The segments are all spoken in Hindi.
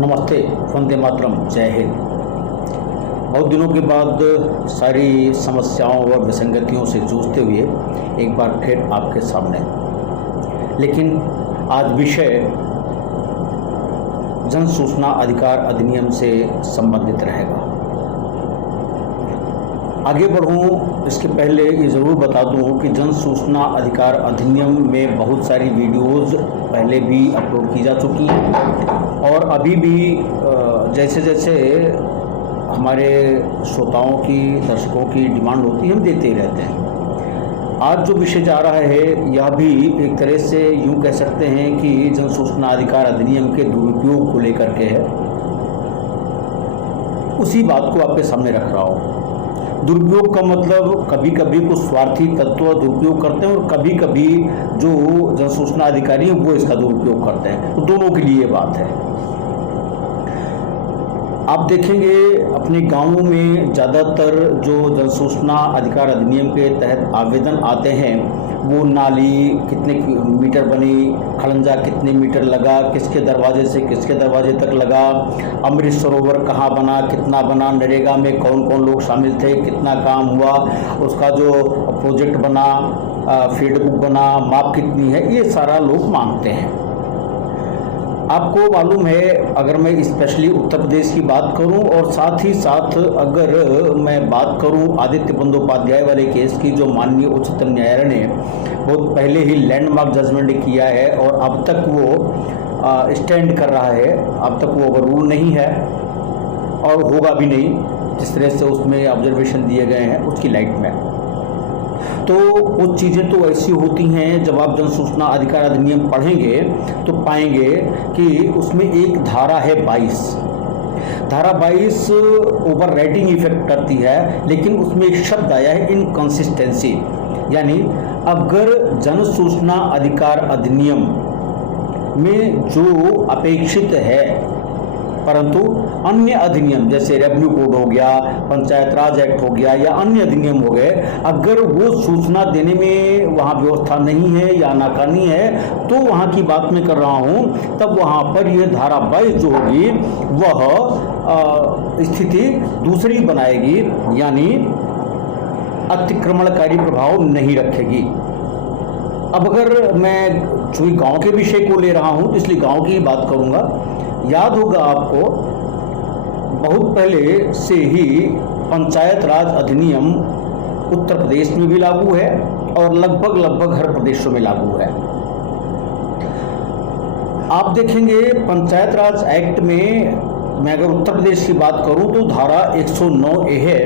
नमस्ते, वंदे मातरम, जय हिंद। बहुत दिनों के बाद सारी समस्याओं और विसंगतियों से जूझते हुए एक बार फिर आपके सामने, लेकिन आज विषय जन सूचना अधिकार अधिनियम से संबंधित रहेगा। आगे बढ़ूं इसके पहले ये ज़रूर बता दूं कि जन सूचना अधिकार अधिनियम में बहुत सारी वीडियोज़ पहले भी अपलोड की जा चुकी हैं और अभी भी जैसे जैसे हमारे श्रोताओं की, दर्शकों की डिमांड होती है, हम देते ही रहते हैं। आज जो विषय जा रहा है यह भी एक तरह से यूँ कह सकते हैं कि जन सूचना अधिकार अधिनियम के दुरुपयोग को लेकर के है। उसी बात को आपके सामने रख रहा हूँ। दुरुपयोग का मतलब कभी कभी कुछ स्वार्थी तत्व दुरुपयोग करते हैं और कभी कभी जो जन सूचना अधिकारी हैं वो इसका दुरुपयोग करते हैं, तो दोनों के लिए बात है। आप देखेंगे अपने गांवों में ज़्यादातर जो जन सूचना अधिकार अधिनियम के तहत आवेदन आते हैं वो नाली कितने मीटर बनी, खड़ंजा कितने मीटर लगा, किसके दरवाजे से किसके दरवाजे तक लगा, अमृत सरोवर कहाँ बना, कितना बना, नरेगा में कौन कौन लोग शामिल थे, कितना काम हुआ, उसका जो प्रोजेक्ट बना, फील्ड बुक बना, माप कितनी है, ये सारा लोग मांगते हैं। आपको मालूम है, अगर मैं स्पेशली उत्तर प्रदेश की बात करूं और साथ ही साथ अगर मैं बात करूं आदित्य बंदोपाध्याय वाले केस की, जो माननीय उच्चतम न्यायालय ने बहुत पहले ही लैंडमार्क जजमेंट किया है और अब तक वो स्टैंड कर रहा है, अब तक वो ओवररूल नहीं है और होगा भी नहीं, जिस तरह से उसमें ऑब्जर्वेशन दिए गए हैं उसकी लाइट में। तो कुछ चीज़ें तो ऐसी होती हैं, जब आप जन सूचना अधिकार अधिनियम पढ़ेंगे तो पाएंगे कि उसमें एक धारा है 22। धारा 22 ओवर राइटिंग इफेक्ट करती है, लेकिन उसमें एक शब्द आया है इनकंसिस्टेंसी, यानी अगर जन सूचना अधिकार अधिनियम में जो अपेक्षित है परंतु अन्य अधिनियम जैसे रेवेन्यू कोड हो गया, पंचायत राज एक्ट हो गया या अन्य अधिनियम हो गए, अगर वो सूचना देने में वहाँ व्यवस्था नहीं है या नाकानी है, तो वहाँ की बात मैं कर रहा हूँ, तब वहाँ पर यह धारा 22 जो होगी वह स्थिति दूसरी बनाएगी, यानी अतिक्रमणकारी प्रभाव नहीं रखेगी। अब अगर मैं चूंकि गांव के विषय को ले रहा हूँ इसलिए गांव की बात करूँगा। याद होगा आपको, बहुत पहले से ही पंचायत राज अधिनियम उत्तर प्रदेश में भी लागू है और लगभग हर प्रदेशों में लागू है। आप देखेंगे पंचायत राज एक्ट में मैं अगर उत्तर प्रदेश की बात करूं तो धारा 109A है,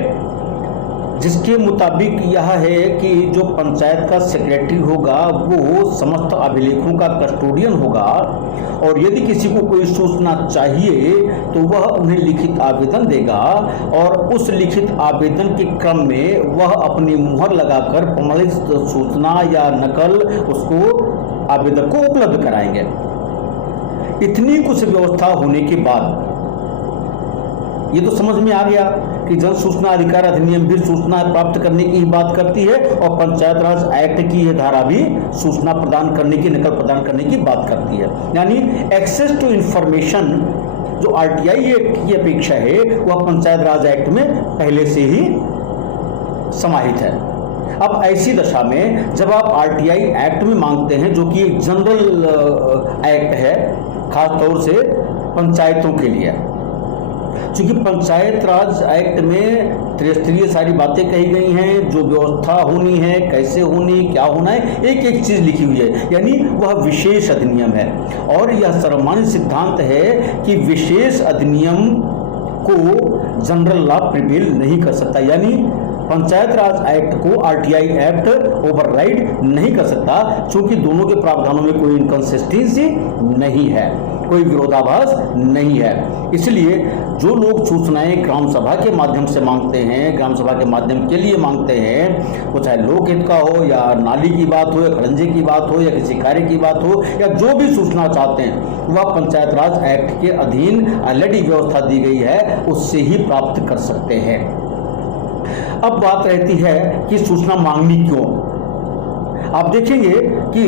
जिसके मुताबिक यह है कि जो पंचायत का सेक्रेटरी होगा वो समस्त अभिलेखों का कस्टोडियन होगा और यदि किसी को कोई सूचना चाहिए तो वह उन्हें लिखित आवेदन देगा और उस लिखित आवेदन के क्रम में वह अपनी मुहर लगाकर प्रमाणित सूचना या नकल उसको आवेदक को उपलब्ध कराएंगे। इतनी कुछ व्यवस्था होने के बाद ये तो समझ में आ गया कि जन सूचना अधिकार अधिनियम भी सूचना प्राप्त करने की ही बात करती है और पंचायत राज एक्ट की यह धारा भी सूचना प्रदान करने की, नकल प्रदान करने की बात करती है। यानी एक्सेस टू इंफॉर्मेशन जो आरटीआई एक्ट की अपेक्षा है वह पंचायत राज एक्ट में पहले से ही समाहित है। अब ऐसी दशा में जब आप आरटीआई एक्ट में मांगते हैं, जो कि एक जनरल एक्ट है खास तौर से पंचायतों के लिए, क्योंकि पंचायत राज एक्ट में त्रिस्तरीय सारी बातें कही गई हैं, जो व्यवस्था होनी है, कैसे होनी, क्या होना है, एक एक चीज लिखी हुई है, यानी वह विशेष अधिनियम है। और यह सर्वमान्य सिद्धांत है कि विशेष अधिनियम को जनरल लॉ प्रिवेल नहीं कर सकता, यानी पंचायत राज एक्ट को आरटीआई एक्ट ओवरराइड नहीं कर सकता, क्योंकि दोनों के प्रावधानों में कोई इनकंसिस्टेंसी नहीं है, कोई विरोधाभास नहीं है। इसलिए जो लोग सूचनाएं ग्राम सभा के माध्यम से मांगते हैं, ग्राम सभा के माध्यम के लिए मांगते हैं, वो चाहे लोकहित का हो या नाली की बात हो या खड़ंजे की बात हो या किसी कार्य की बात हो या जो भी सूचना चाहते हैं, वह पंचायत राज एक्ट के अधीन ऑलरेडी व्यवस्था दी गई है, उससे ही प्राप्त कर सकते हैं। अब बात रहती है कि सूचना मांगनी क्यों। आप देखेंगे कि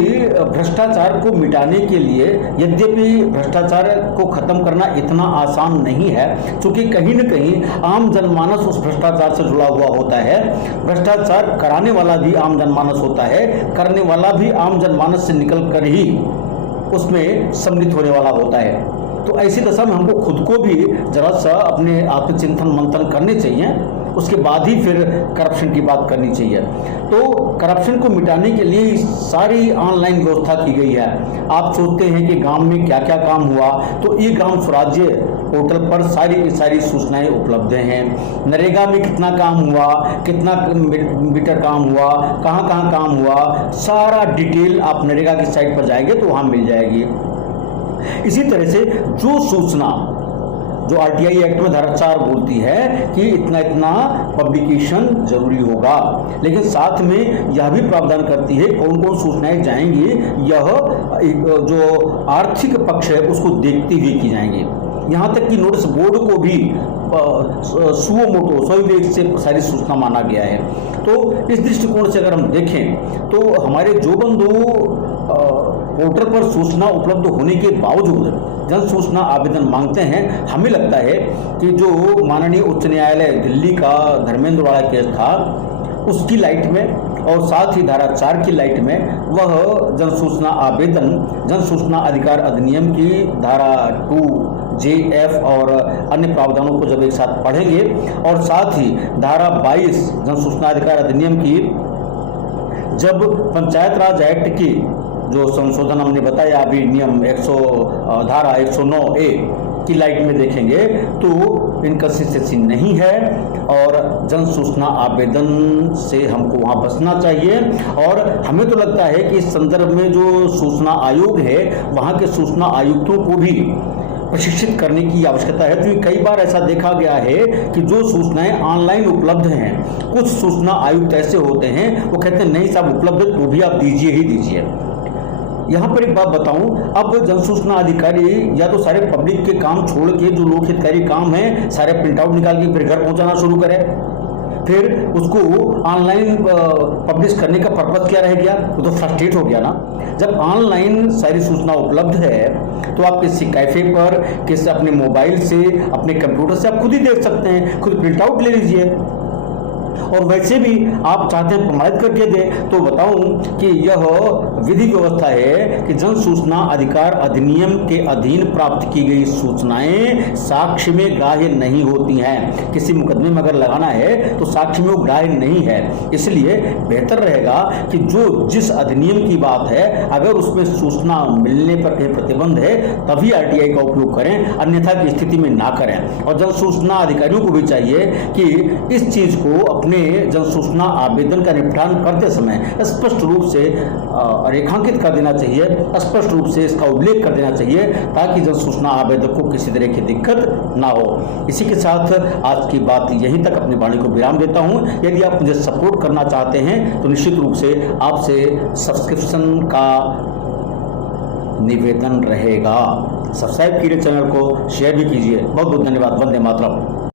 भ्रष्टाचार को मिटाने के लिए, यद्यपि भ्रष्टाचार को खत्म करना इतना आसान नहीं है, क्योंकि कहीं न कहीं आम जनमानस उस भ्रष्टाचार से जुड़ा हुआ होता है। भ्रष्टाचार कराने वाला भी आम जनमानस होता है, करने वाला भी आम जनमानस से निकल कर ही उसमें सम्मिलित होने वाला होता है। तो ऐसी दशा में हमको खुद को भी जरा सा अपने आत्मचिंतन मंथन करने चाहिए, उसके बाद ही फिर करप्शन की बात करनी चाहिए। तो करप्शन को मिटाने के लिए सारी ऑनलाइन व्यवस्था की गई है। आप सोचते हैं कि गांव में क्या क्या काम हुआ, तो ई ग्राम स्वराज्य पोर्टल पर सारी की सारी सूचनाएं उपलब्ध हैं। नरेगा में कितना काम हुआ, कितना मीटर काम हुआ, कहाँ कहाँ काम हुआ, सारा डिटेल आप नरेगा की साइट पर जाएंगे तो वहाँ मिल जाएगी। इसी तरह से जो सूचना जो आरटीआई एक्ट में धारा 4 बोलती है कि इतना इतना पब्लिकेशन जरूरी होगा, लेकिन साथ में यह भी प्रावधान करती है कौन कौन सूचनाएं जाएंगी, यह जो आर्थिक पक्ष है उसको देखते हुए की जाएंगी। यहाँ तक कि नोटिस बोर्ड को भी स्वविवेक से प्रसारित सूचना माना गया है। तो इस दृष्टिकोण से अगर हम देखें तो हमारे जो बंधु पोर्टल पर सूचना उपलब्ध होने के बावजूद जन सूचना आवेदन मांगते हैं, हमें लगता है कि जो माननीय उच्च न्यायालय दिल्ली का धर्मेंद्र वाला केस था उसकी लाइट में और साथ ही धारा 4 की लाइट में वह जन सूचना आवेदन जन सूचना अधिकार अधिनियम की धारा 2JF और अन्य प्रावधानों को जब एक साथ पढ़ेंगे और साथ ही धारा 22 जन सूचना अधिकार अधिनियम की जब पंचायत राज एक्ट की जो संशोधन हमने बताया अभी नियम धारा 109A की लाइट में देखेंगे तो इनकंसिस्टेंसी नहीं है और जन सूचना आवेदन से हमको वहाँ बचना चाहिए। और हमें तो लगता है कि इस संदर्भ में जो सूचना आयोग है वहाँ के सूचना आयुक्तों को भी प्रशिक्षित करने की आवश्यकता है, क्योंकि कई बार ऐसा देखा गया है कि जो सूचनाएं ऑनलाइन उपलब्ध हैं, कुछ सूचना आयुक्त ऐसे होते हैं वो कहते हैं नहीं साहब उपलब्ध है तो भी आप दीजिए ही दीजिए। यहाँ पर एक बात बताऊं, अब जन सूचना अधिकारी या तो सारे पब्लिक के काम छोड़ के जो लोक हितकारी काम है सारे प्रिंट आउट निकाल के फिर घर पहुंचाना शुरू करें, फिर उसको ऑनलाइन पब्लिश करने का पर्पस क्या रह गया, वो तो फ्रस्ट्रेट हो गया ना। जब ऑनलाइन सारी सूचना उपलब्ध है तो आप किसी कैफे पर किसी अपने मोबाइल से अपने कंप्यूटर से आप खुद ही देख सकते हैं, खुद प्रिंट आउट ले लीजिए। और वैसे भी आप चाहते हैं प्रमाणित करके दे तो बताऊं कि यह विधि व्यवस्था है कि जन सूचना अधिकार अधिनियम के अधीन प्राप्त की गई सूचनाएं साक्ष्य में ग्राह्य नहीं होती हैं। किसी मुकदमे में अगर लगाना है तो साक्ष्य में वो ग्राह्य नहीं है। इसलिए बेहतर रहेगा कि जो जिस अधिनियम की बात है अगर उसमें सूचना मिलने पर कहीं प्रतिबंध है तभी आरटीआई का उपयोग करें, अन्यथा की स्थिति में ना करें। और जन सूचना अधिकारियों को भी चाहिए कि इस चीज को अपने जन सूचना आवेदन का निपटान करते समय स्पष्ट रूप से रेखांकित कर देना चाहिए, स्पष्ट रूप से इसका उल्लेख कर देना चाहिए ताकि जन सूचना आवेदक को किसी तरह की दिक्कत ना हो। इसी के साथ आज की बात यहीं तक अपनी वाणी को विराम देता हूं। यदि आप मुझे सपोर्ट करना चाहते हैं तो निश्चित रूप से आपसे सब्सक्रिप्शन का निवेदन रहेगा। सब्सक्राइब कीजिए चैनल को, शेयर भी कीजिए। बहुत बहुत धन्यवाद। वंदे मातरम।